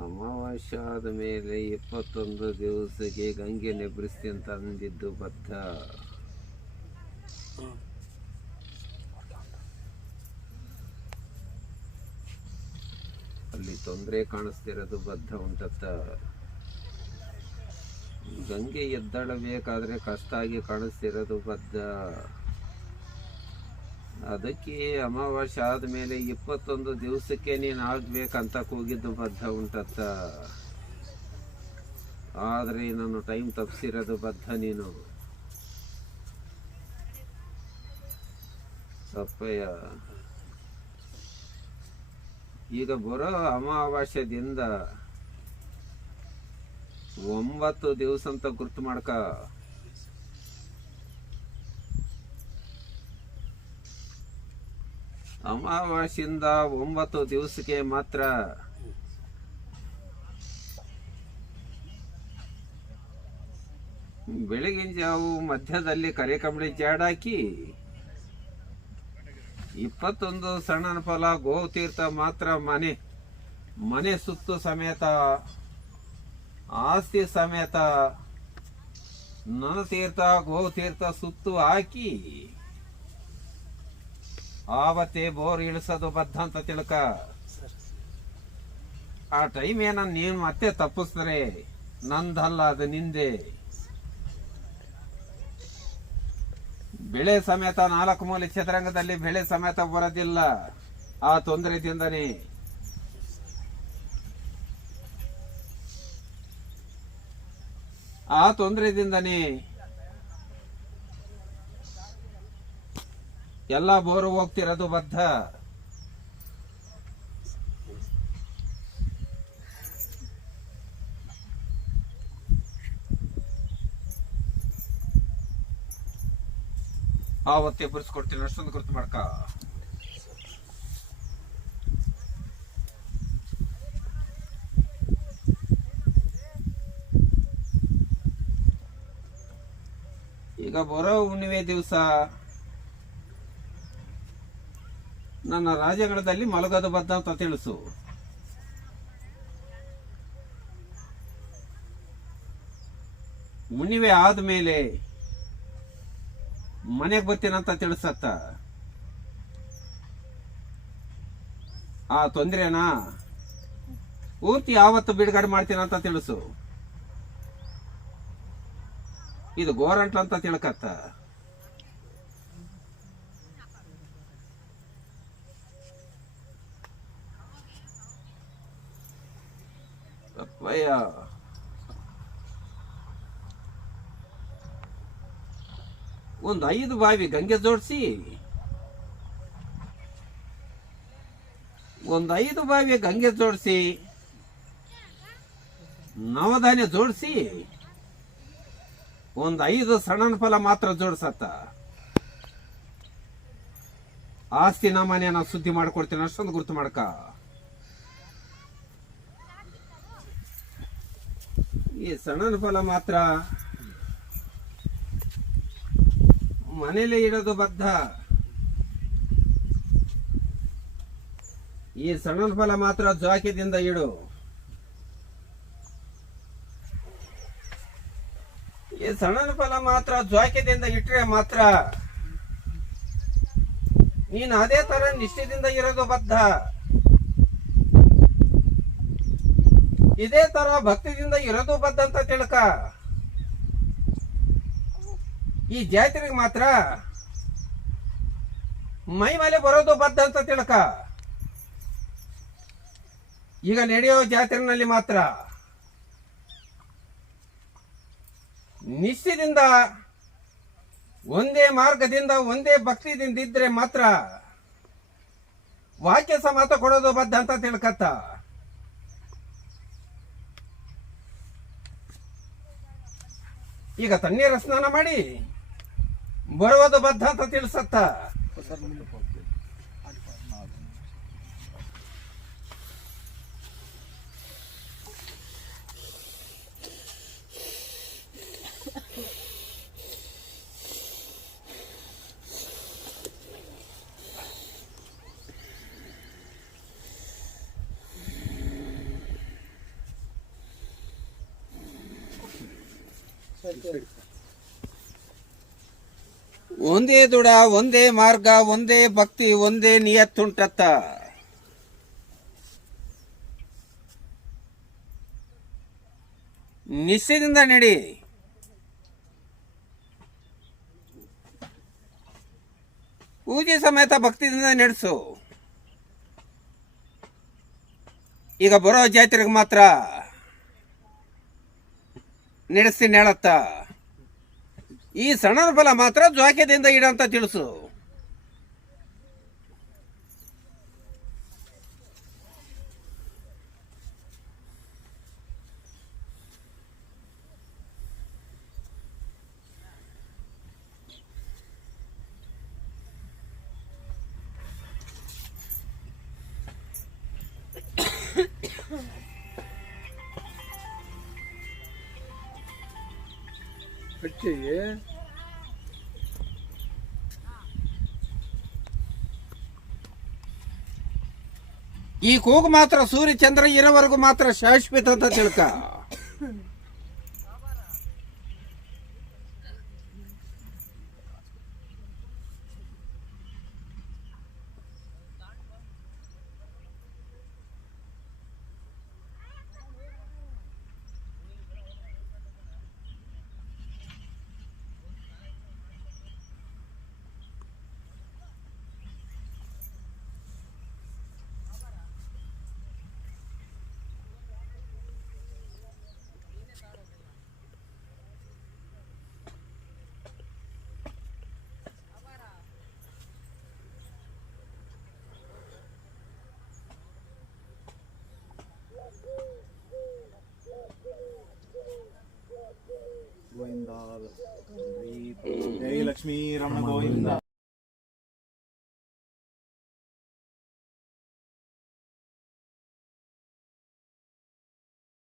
ಅಮಾವಾಸ್ಯೆ ಆದ ಮೇಲೆ ಇಪ್ಪತ್ತೊಂದು ದಿವಸಕ್ಕೆ ಗಂಗೆ ನೆಬ್ರಿಸ್ತಿ ಅಂತ ಅಂದಿದ್ದು ಭತ್ತ. ಅಲ್ಲಿ ತೊಂದರೆ ಕಾಣಿಸ್ತಿರೋದು ಬದ್ಧ ಉಂಟತ್ತ. ಗಂಗೆ ಎದ್ದಳಬೇಕಾದ್ರೆ ಕಷ್ಟ ಆಗಿ ಕಾಣಿಸ್ತಿರೋದು ಬದ್ಧ ಅದಕ್ಕೆ ಅಮಾವಾಸ್ಯೆ ಆದ್ಮೇಲೆ ಇಪ್ಪತ್ತೊಂದು ದಿವಸಕ್ಕೆ ನೀನು ಆಗ್ಬೇಕಂತ ಕೂಗಿದ್ದು ಬದ್ಧ ಉಂಟತ್ತ. ಆದ್ರೆ ನಾನು ಟೈಮ್ ತಪ್ಪಿಸಿರೋದು ಬದ್ಧ ನೀನು. ಸಪ್ಪಯ್ಯ. ಈಗ ಬರೋ ಅಮಾವಾಸ್ಯದಿಂದ ಒಂಬತ್ತು ದಿವಸ ಅಂತ ಗುರ್ತು ಮಾಡ್ಕ. ಅಮಾವಾಸ್ಯಿಂದ ಒಂಬತ್ತು ದಿವಸಕ್ಕೆ ಮಾತ್ರ. ಬೆಳಗಿನ ಜಾವು ಮಧ್ಯದಲ್ಲಿ ಕರೆ ಕಂಬಳಿ ಜಾಡಾಕಿ ಇಪ್ಪತ್ತೊಂದು ಸಣ್ಣನ ಫಲ ಗೋತೀರ್ಥ ಮಾತ್ರ ಮನೆ ಮನೆ ಸುತ್ತು ಸಮೇತ, ಆಸ್ತಿ ಸಮೇತ ನನ್ನ ತೀರ್ಥ ಗೋತೀರ್ಥ ಸುತ್ತು ಹಾಕಿ ಆವತ್ತೇ ಬೋರ್ ಇಳಿಸೋದು ಬದ್ಧ ಅಂತ ತಿಳ್ಕ. ಆ ಟೈಮ್ ಏನ ನೀನ್ ಮತ್ತೆ ತಪ್ಪಿಸ್ತಾರೆ ನಂದಲ್ಲ, ಅದು ನಿಂದೆ. ಬೆಳೆ ಸಮೇತ ನಾಲ್ಕು ಮೂಲೆ ಚಿತ್ರರಂಗದಲ್ಲಿ ಬೆಳೆ ಸಮೇತ ಬರೋದಿಲ್ಲ. ಆ ತೊಂದರೆದಿಂದನೇ. ಆ ತೊಂದರೆದಿಂದನೇ ಎಲ್ಲ ಬೋರು ಹೋಗ್ತಿರೋದು ಬದ್ಧ. ಆವತ್ತೇ ಬರ್ಸ್ಕೊಡ್ತೀನಿ ಅಷ್ಟೊಂದು ಗುರುತು ಮಾಡ್ಕ. ಈಗ ಬರೋ ಹುಣ್ಣಿಮೆ ದಿವಸ ನನ್ನ ರಾಜಗಣದಲ್ಲಿ ಮಲಗದ ಬದ್ಧ ಅಂತ ತಿಳಿಸು. ಹುಣ್ಣಿಮೆ ಆದ್ಮೇಲೆ ಮನೆಗೆ ಬರ್ತೀನಂತ ತಿಳಿಸತ್ತ? ಆ ತೊಂದ್ರೆನಾ? ಪೂರ್ತಿ ಯಾವತ್ತು ಬಿಡುಗಡೆ ಮಾಡ್ತೀನಂತ ತಿಳಿಸು. ಇದು ಗೋರಂಟ್ಲ ಅಂತ ಅಪ್ಪಯ್ಯ. ಒಂದು ಐದು ಬಾವಿ ಗಂಗೆ ಜೋಡಿಸಿ. ಒಂದು ಐದು ಬಾವಿ ಗಂಗೆ ಜೋಡಿಸಿ. ನವಧಾನ್ಯ ಜೋಡಿಸಿ. ಒಂದು ಐದು ಸಣ್ಣ ಫಲ ಮಾತ್ರ ಜೋಡಿಸತ್ತ. ಆಸ್ತಿ ನಮ್ಮನೆ ನಾವು ಸುದ್ದಿ ಮಾಡ್ಕೊಡ್ತೀನಿ, ಅಷ್ಟೊಂದು ಗುರುತು ಮಾಡ್ಕ. ಈ ಸಣ್ಣ ಫಲ ಮಾತ್ರ. ಮನೇಲಿ ಇಡೋದು ಬದ್ಧ. ಈ ಸಣ್ಣ ಫಲ ಮಾತ್ರ ಜಾಕಿದಿಂದ ಇಡು. ಈ ಸಣ್ಣ ಫಲ ಮಾತ್ರ ಜ್ವಾಕ್ಯದಿಂದ ಇಟ್ಟರೆ ಮಾತ್ರ. ನೀನು ಅದೇ ತರ ನಿಷ್ಠೆಯಿಂದ ಇರೋದು ಬದ್ಧ. ಇದೇ ತರ ಭಕ್ತಿದಿಂದ ಇರೋದು ಬದ್ದಂತ ತಿಳ್ಕ. ಈ ಜಾತ್ರೆಗೆ ಮಾತ್ರ ಮೈ ಮೇಲೆ ಬರೋದು ಬದ್ದಂತ ತಿಳ್ಕ. ಈಗ ನಡೆಯೋ ಜಾತ್ರೆನಲ್ಲಿ ಮಾತ್ರ ನಿಶ್ಚಯದಿಂದ ಒಂದೇ ಮಾರ್ಗದಿಂದ ಒಂದೇ ಭಕ್ತಿದಿಂದ ಇದ್ರೆ ಮಾತ್ರ ವಾಕ್ಯ ಸಮಾತ ಕೊಡೋದು ಬದ್ಧ ಅಂತ ತಿಳ್ಕತ್ತ. ಈಗ ತಣ್ಣೀರ ಸ್ನಾನ ಮಾಡಿ ಬರುವುದು ಬದ್ಧ ಅಂತ ತಿಳಿಸತ್ತ. ಒಂದೇ ದುಡ ಒಂದೇ ಮಾರ್ಗ, ಒಂದೇ ಭಕ್ತಿ, ಒಂದೇ ನಿಯತ್ತುಂಟತ್ತ. ನಿಶ್ಚಯದಿಂದ ನಡಿ. ಪೂಜೆ ಸಮೇತ ಭಕ್ತಿಯಿಂದ ನಡೆಸು. ಈಗ ಬರೋ ಜಾತ್ರೆಗೆ ಮಾತ್ರ ನಡೆಸ್ತೀನಿ ಹೇಳತ್ತ. ಈ ಸಣ್ಣ ಬಲ ಮಾತ್ರ ಜ್ವಾಕ್ಯದಿಂದ ಇಡಂತ ತಿಳಿಸು. ಈ ಕೂಗು ಮಾತ್ರ ಸೂರ್ಯ ಚಂದ್ರ ಇರೋವರೆಗೂ ಮಾತ್ರ ಶಾಶ್ವತ ಅಂತ ತಿಳ್ಕ గోవింద శ్రీ లక్ష్మీ రమణ గోవింద